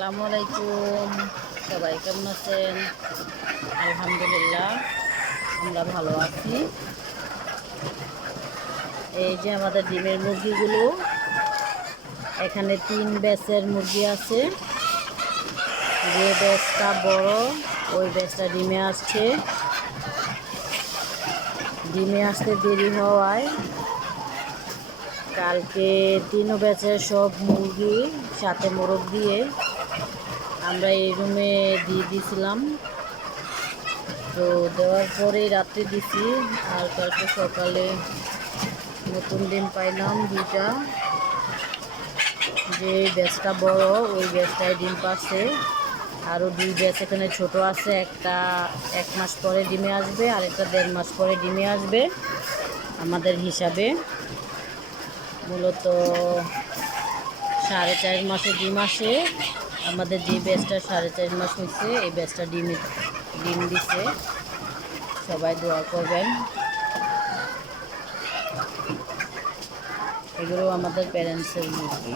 আসসালামু আলাইকুম। সবাই কেমন আছেন? আলহামদুলিল্লাহ, আমরা ভালো আছি। এই যে আমাদের ডিমের মুরগিগুলো, এখানে তিন ব্যাচের মুরগি আছে। যে ব্যাচটা বড়, ওই ব্যাচটা ডিমে আসছে। ডিমে আসতে দেরি হওয়ায় কালকে তিনও ব্যাচের সব মুরগি সাথে মোরগ দিয়ে আমরা এই রুমে দিয়ে দিয়েছিলাম। তো দেওয়ার পরে রাত্রে দিছি, আর কালকে সকালে নতুন ডিম পাইলাম দুইটা। যে ব্যাচটা বড়, ওই ব্যাচটায় ডিম পাচ্ছে। আরও দুই ব্যাচ এখানে ছোট আছে, একটা এক মাস পরে ডিমে আসবে, আর একটা দেড় মাস পরে ডিমে আসবে, আমাদের হিসাবে। মূলত সাড়ে চার মাসে ডিম আসে। আমাদের যে ব্যাচটা সাড়ে চার মাস হয়েছে, এই ব্যাচটা ডিম ডিম দিচ্ছে সবাই দোয়া করবেন। এগুলো আমাদের প্যারেন্টসের মুরগি।